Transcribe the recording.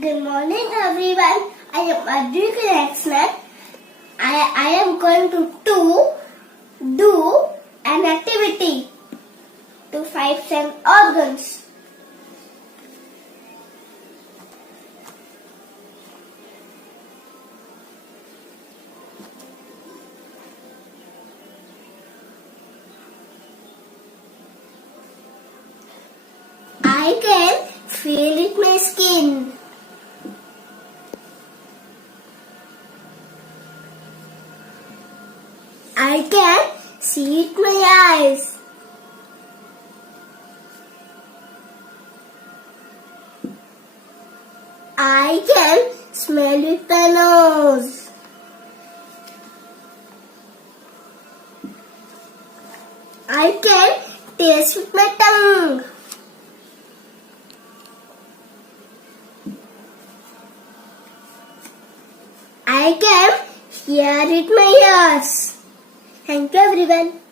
Good morning everyone. I am Advika Rexman. I am going to do an activity to 5 sense organs. I can feel it my skin. I can see it my eyes. I can smell with my nose. I can taste with my tongue. I can hear with my ears. Thank you everyone.